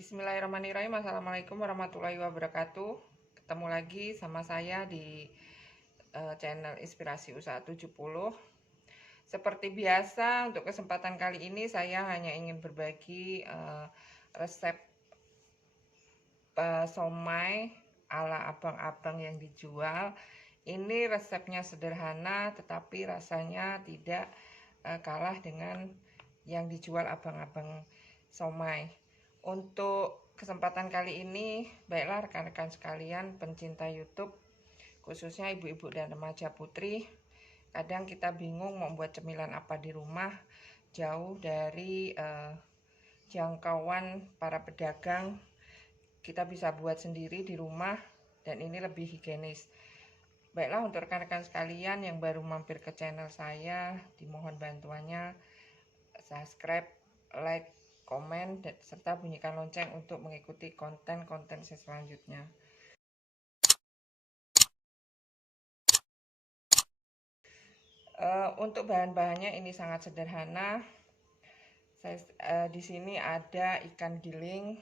Bismillahirrahmanirrahim. Assalamualaikum warahmatullahi wabarakatuh. Ketemu lagi sama saya di channel Inspirasi Usaha 70. Seperti biasa, untuk kesempatan kali ini saya hanya ingin berbagi resep somai ala abang-abang yang dijual. Ini resepnya sederhana, tetapi rasanya tidak kalah dengan yang dijual abang-abang somai. Untuk kesempatan kali ini, baiklah rekan-rekan sekalian pencinta YouTube, khususnya ibu-ibu dan remaja putri, kadang kita bingung mau buat cemilan apa di rumah, jauh dari jangkauan para pedagang. Kita bisa buat sendiri di rumah dan ini lebih higienis. Baiklah, untuk rekan-rekan sekalian yang baru mampir ke channel saya, dimohon bantuannya subscribe, like, komen, serta bunyikan lonceng untuk mengikuti konten-konten saya selanjutnya. Untuk bahan-bahannya ini sangat sederhana. Di sini ada ikan giling.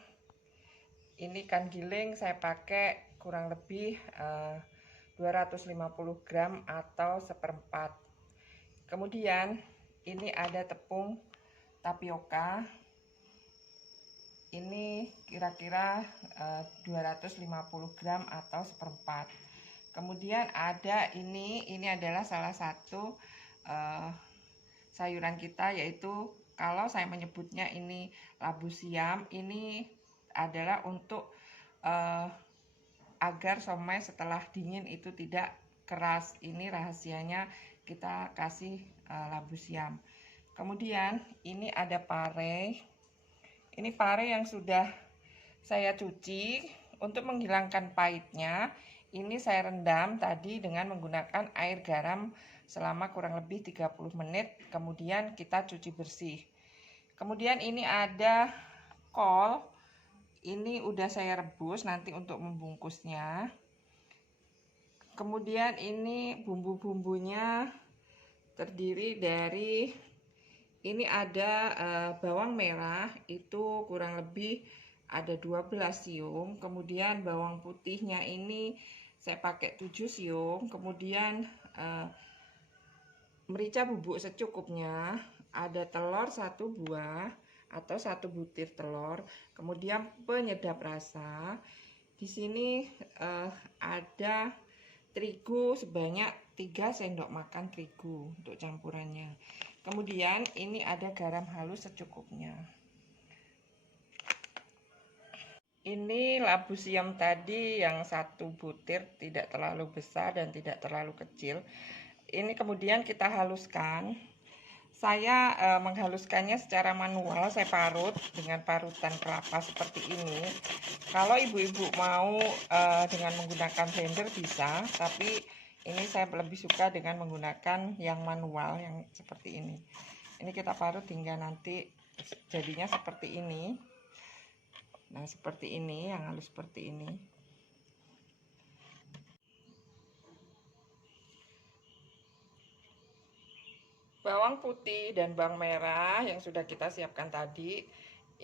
Ini ikan giling saya pakai kurang lebih 250 gram atau seperempat. Kemudian ini ada tepung tapioka. Ini kira-kira 250 gram atau seperempat. Kemudian ada ini adalah salah satu sayuran kita, yaitu kalau saya menyebutnya ini labu siam. Ini adalah untuk agar somai setelah dingin itu tidak keras. Ini rahasianya kita kasih labu siam. Kemudian ini ada pare. Ini pare yang sudah saya cuci. Untuk menghilangkan pahitnya, ini saya rendam tadi dengan menggunakan air garam selama kurang lebih 30 menit. Kemudian kita cuci bersih. Kemudian ini ada kol. Ini udah saya rebus nanti untuk membungkusnya. Kemudian ini bumbu-bumbunya terdiri dari, ini ada bawang merah, itu kurang lebih ada 12 siung. Kemudian bawang putihnya ini saya pakai 7 siung. Kemudian merica bubuk secukupnya. Ada telur 1 buah atau 1 butir telur. Kemudian penyedap rasa. Di sini ada terigu sebanyak 3 sendok makan terigu untuk campurannya. Kemudian ini ada garam halus secukupnya. Ini labu siam tadi yang 1 butir, tidak terlalu besar dan tidak terlalu kecil. Ini kemudian kita haluskan. Saya menghaluskannya secara manual. Saya parut dengan parutan kelapa seperti ini. Kalau ibu-ibu mau dengan menggunakan blender bisa, tapi ini saya lebih suka dengan menggunakan yang manual, yang seperti ini. Ini kita parut hingga nanti jadinya seperti ini. Nah, seperti ini, yang halus seperti ini. Bawang putih dan bawang merah yang sudah kita siapkan tadi,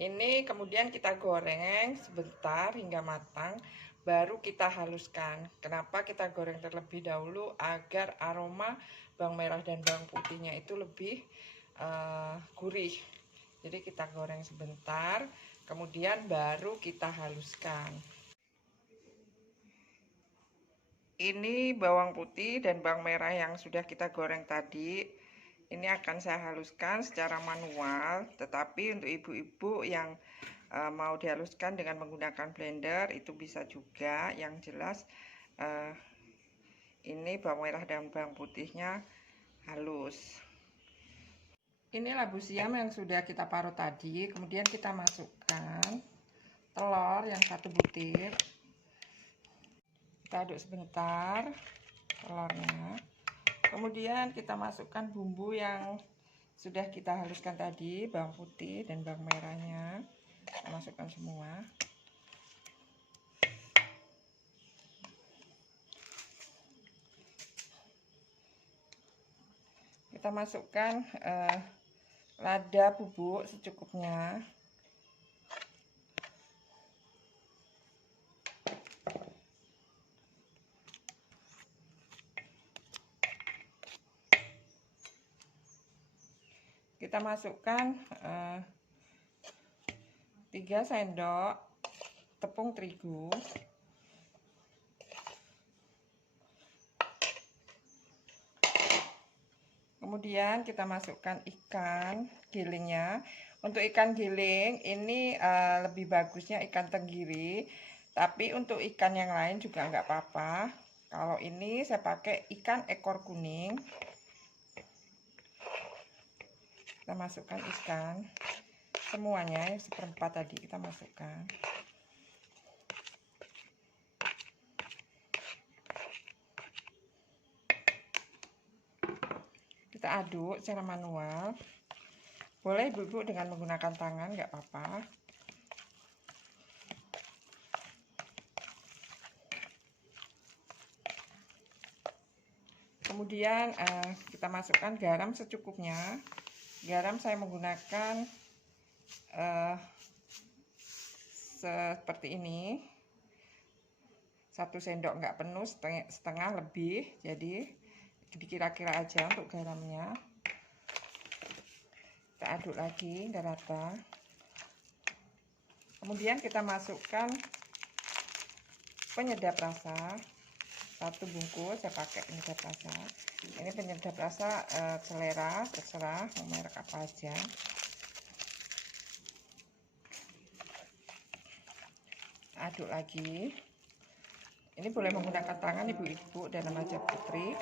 ini kemudian kita goreng sebentar hingga matang, baru kita haluskan. Kenapa kita goreng terlebih dahulu? Agar aroma bawang merah dan bawang putihnya itu lebih gurih. Jadi kita goreng sebentar, kemudian baru kita haluskan. Ini bawang putih dan bawang merah yang sudah kita goreng tadi. Ini akan saya haluskan secara manual, tetapi untuk ibu-ibu yang mau dihaluskan dengan menggunakan blender itu bisa juga. Yang jelas ini bawang merah dan bawang putihnya halus. Ini labu siam yang sudah kita parut tadi. Kemudian kita masukkan telur yang 1 butir. Kita aduk sebentar telurnya. Kemudian kita masukkan bumbu yang sudah kita haluskan tadi, bawang putih dan bawang merahnya. Kita masukkan semua. Kita masukkan lada bubuk secukupnya. kita masukkan 3 sendok tepung terigu. Kemudian kita masukkan ikan gilingnya. Untuk ikan giling ini lebih bagusnya ikan tenggiri, tapi untuk ikan yang lain juga nggak apa-apa. Kalau ini saya pakai ikan ekor kuning. Kita masukkan ikan semuanya, seperempat tadi kita masukkan. Kita aduk secara manual. Boleh ibu-ibu dengan menggunakan tangan, nggak apa-apa. Kemudian kita masukkan garam secukupnya. Garam saya menggunakan seperti ini. 1 sendok nggak penuh, setengah lebih, jadi dikira-kira aja untuk garamnya. Kita aduk lagi hingga rata. Kemudian kita masukkan penyedap rasa 1 bungkus. Saya pakai penyedap rasa. Ini penyedap rasa selera, terserah mau merek apa aja. Aduk lagi. Ini boleh menggunakan tangan ibu-ibu dan remaja putri.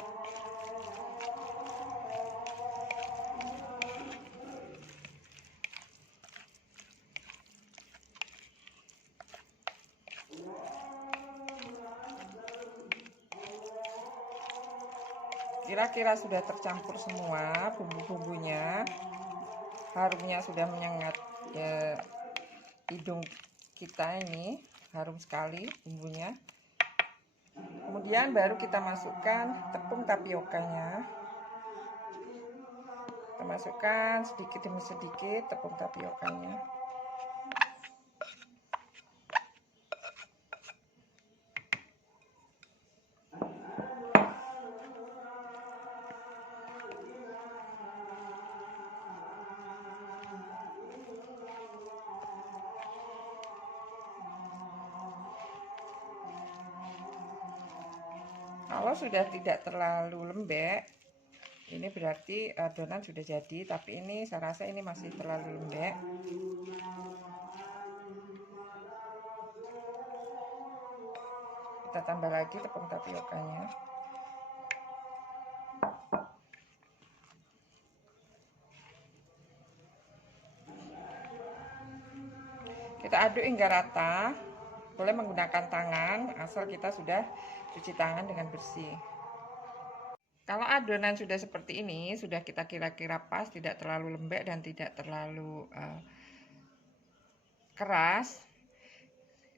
Kira-kira sudah tercampur semua bumbu-bumbunya, harumnya sudah menyengat hidung kita, ini harum sekali bumbunya. Kemudian baru kita masukkan tepung tapiokanya. Kita masukkan sedikit demi sedikit tepung tapiokanya. Kalau sudah tidak terlalu lembek, ini berarti adonan sudah jadi, tapi ini saya rasa ini masih terlalu lembek. Kita tambah lagi tepung tapiokanya. Kita aduk hingga rata. Boleh menggunakan tangan, asal kita sudah cuci tangan dengan bersih. Kalau adonan sudah seperti ini, sudah kita kira-kira pas, tidak terlalu lembek dan tidak terlalu keras.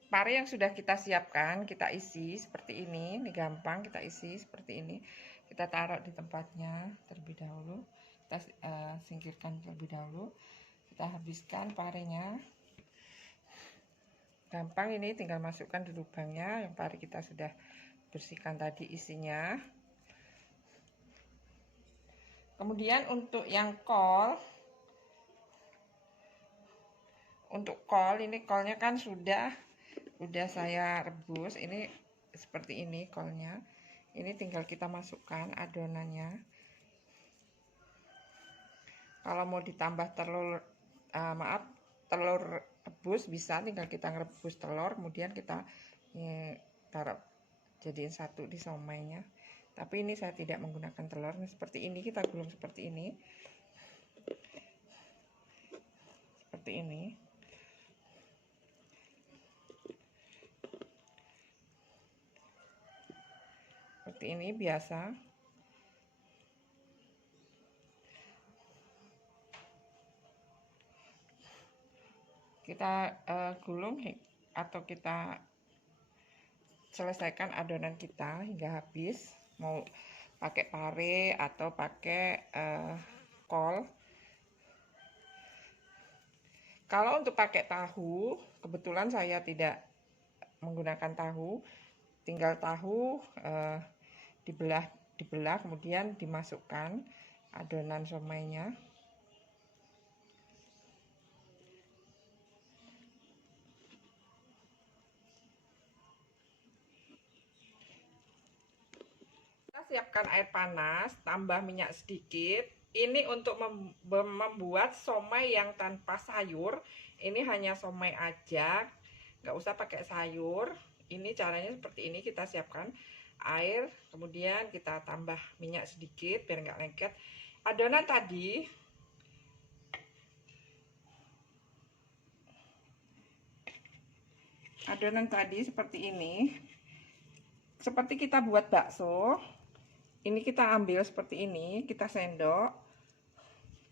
Pare yang sudah kita siapkan, kita isi seperti ini. Ini gampang, kita isi seperti ini. Kita taruh di tempatnya terlebih dahulu. Kita singkirkan terlebih dahulu. Kita habiskan parenya. Gampang, ini tinggal masukkan di lubangnya yang pare kita sudah bersihkan tadi isinya. Kemudian untuk yang kol, ini kolnya kan sudah saya rebus. Ini seperti ini kolnya. Ini tinggal kita masukkan adonannya. Kalau mau ditambah telur rebus bisa, tinggal kita ngerebus telur, kemudian kita taruh jadiin satu di somainya. Tapi ini saya tidak menggunakan telur. Nah, seperti ini kita gulung seperti ini. Seperti ini. Seperti ini biasa. Kita gulung atau kita selesaikan adonan kita hingga habis. Mau pakai pare atau pakai kol. Kalau untuk pakai tahu, kebetulan saya tidak menggunakan tahu. Tinggal tahu dibelah kemudian dimasukkan adonan somainya. siapkan air panas, tambah minyak sedikit. Ini untuk membuat somai yang tanpa sayur. Ini hanya somai aja, nggak usah pakai sayur. Ini caranya seperti ini. Kita siapkan air, kemudian kita tambah minyak sedikit biar nggak lengket. Adonan tadi seperti ini, seperti kita buat bakso. Ini kita ambil seperti ini, kita sendok,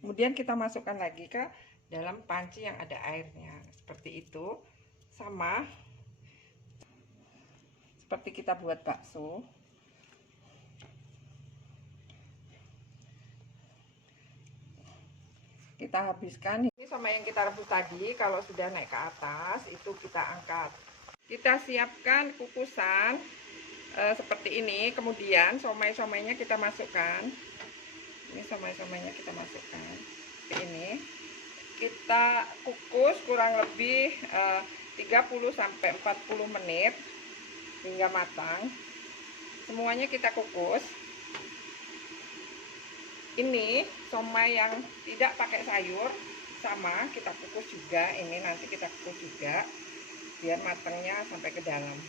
kemudian kita masukkan lagi ke dalam panci yang ada airnya, seperti itu. Sama seperti kita buat bakso. Kita habiskan. Ini sama yang kita rebus tadi, kalau sudah naik ke atas itu kita angkat. Kita siapkan kukusan seperti ini, kemudian somai-somainya kita masukkan. Ini somai-somainya kita masukkan seperti ini. Kita kukus kurang lebih 30-40 menit hingga matang. Semuanya kita kukus. Ini somai yang tidak pakai sayur, sama kita kukus juga. Ini nanti kita kukus juga biar matangnya sampai ke dalam.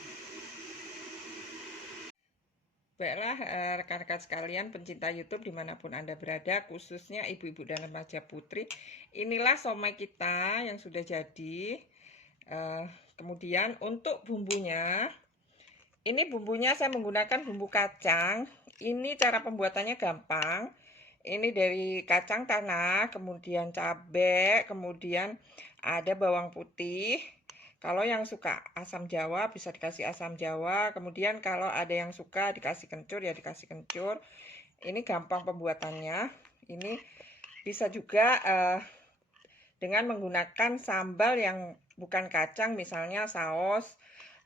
Baiklah rekan-rekan sekalian pencinta YouTube dimanapun Anda berada, khususnya ibu-ibu dan remaja putri, inilah somai kita yang sudah jadi. Kemudian untuk bumbunya, ini bumbunya saya menggunakan bumbu kacang. Ini cara pembuatannya gampang. Ini dari kacang tanah, kemudian cabai, kemudian ada bawang putih. Kalau yang suka asam jawa bisa dikasih asam jawa. Kemudian kalau ada yang suka dikasih kencur ya dikasih kencur. Ini gampang pembuatannya. Ini bisa juga dengan menggunakan sambal yang bukan kacang, misalnya saus,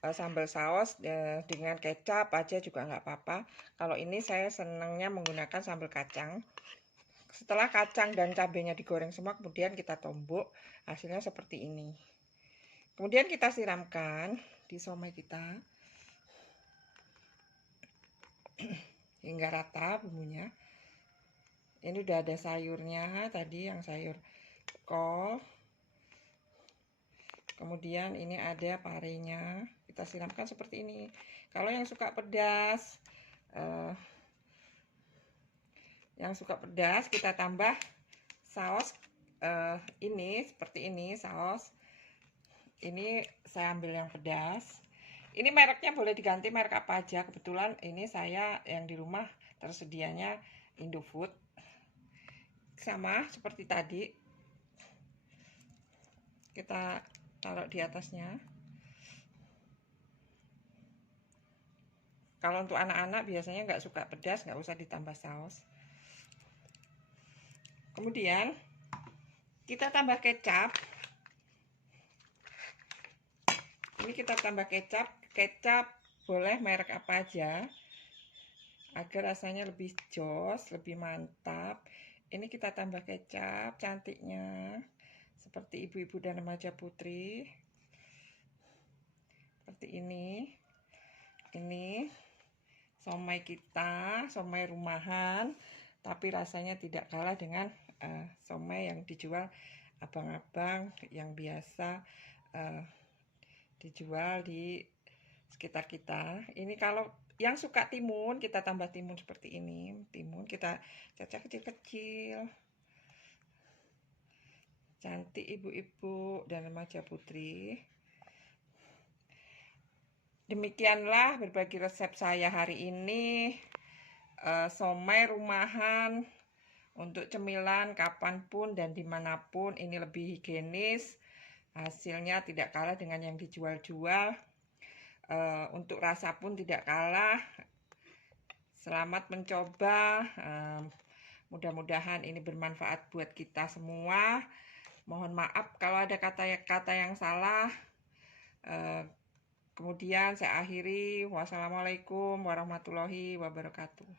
sambal saus dengan kecap aja juga nggak apa-apa. Kalau ini saya senangnya menggunakan sambal kacang. Setelah kacang dan cabenya digoreng semua, kemudian kita tumbuk, hasilnya seperti ini. Kemudian kita siramkan di somai kita hingga rata bumbunya. Ini udah ada sayurnya tadi, yang sayur kol. Kemudian ini ada parenya. Kita siramkan seperti ini. Kalau yang suka pedas, kita tambah saus ini seperti ini saus. Ini saya ambil yang pedas. Ini mereknya boleh diganti merek apa aja. Kebetulan ini saya yang di rumah tersedianya Indofood. Sama seperti tadi. Kita taruh di atasnya. Kalau untuk anak-anak biasanya nggak suka pedas, nggak usah ditambah saus. Kemudian kita tambah kecap. Ini kita tambah kecap. Kecap boleh merek apa aja agar rasanya lebih jos, lebih mantap. Ini kita tambah kecap cantiknya seperti ibu-ibu dan remaja putri. Seperti ini. Ini somai kita, somai rumahan, tapi rasanya tidak kalah dengan somai yang dijual abang-abang yang biasa dijual di sekitar kita. Ini kalau yang suka timun, kita tambah timun seperti ini. Timun kita cacah kecil-kecil. Cantik ibu-ibu dan remaja putri. Demikianlah berbagi resep saya hari ini. Somai rumahan untuk cemilan kapanpun dan dimanapun, ini lebih higienis. Hasilnya tidak kalah dengan yang dijual-jual. Untuk rasa pun tidak kalah. Selamat mencoba. Mudah-mudahan ini bermanfaat buat kita semua. Mohon maaf kalau ada kata-kata yang salah. Kemudian saya akhiri. Wassalamualaikum warahmatullahi wabarakatuh.